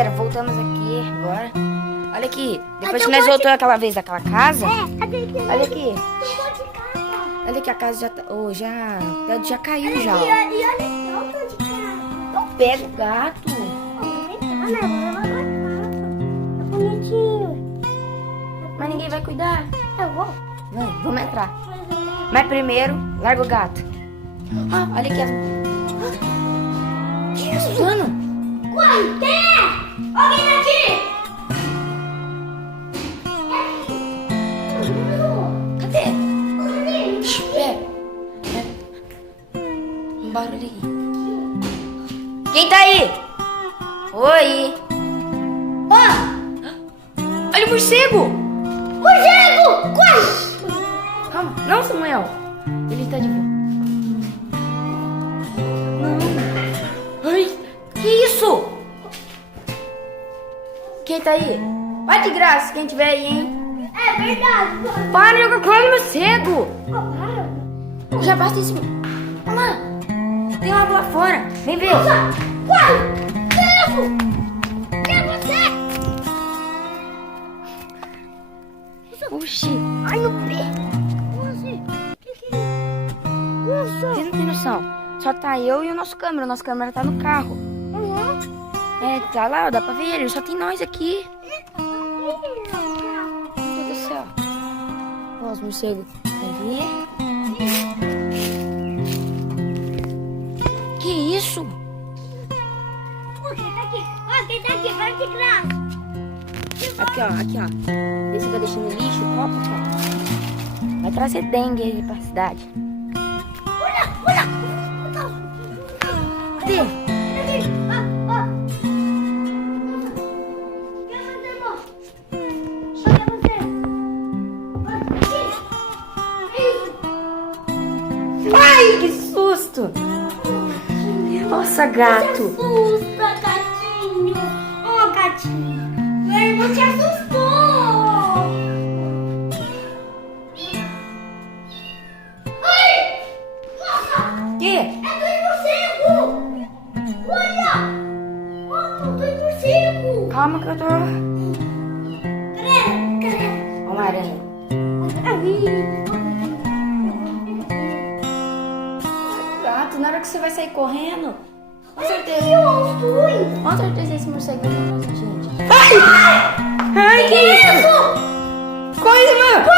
galera, voltamos aqui agora. Olha aqui, depois que nós voltamos aquela vez daquela casa. Olha aqui. Olha aqui, a casa já tá. Oh, já caiu já. E olha aqui, olha o tanto de casa. Então pega o gato. É bonitinho. Mas ninguém vai cuidar. Eu vou. Vamos entrar. Mas primeiro, larga o gato. Ah, olha aqui. Que isso, Ana? Corre, tem! Alguém aqui! Cadê? Espera. Um barulho aí. Quem tá aí? Oi. Olha o morcego. Morcego! Corre! Calma. Não, Samuel. Ele tá de boa. Não. Ai, que isso? Quem tá aí? Vai de graça, quem tiver aí, hein? É verdade. Para de jogar com o morcego. Para. Já basta isso. Olha lá. Tem uma lá fora. Vem ver. Corre! Levo! Quem é você? Oxi. Ai, no pé. Você. Que é? Você não tem noção. Só tá eu e o nosso câmera. O nosso câmera tá no carro. É, tá lá, ó, dá pra ver ele. Só tem nós aqui. Meu Deus do céu. Ó, os morcegos. Ali. Que isso? Quem tá aqui? Ó, quem tá aqui? Vai de graça. Aqui, ó. Esse fica deixando lixo, copo, ó. Vai trazer dengue aí pra cidade. Olha. Cadê? Aqui. Ó. Ai, que susto! Nossa, gato! Assusta, gatinho. Ó, gatinho. Meu irmão te assustou. Ai! Nossa! Que? É do morcego! Olha! Olha, do morcego! Calma que eu tô... Cadê? Ó, uma aranha. Gato, na hora que você vai sair correndo, com certeza. Com certeza esse morcego vai encontrar a gente. Ai! Ai, que isso? Coisa, mano!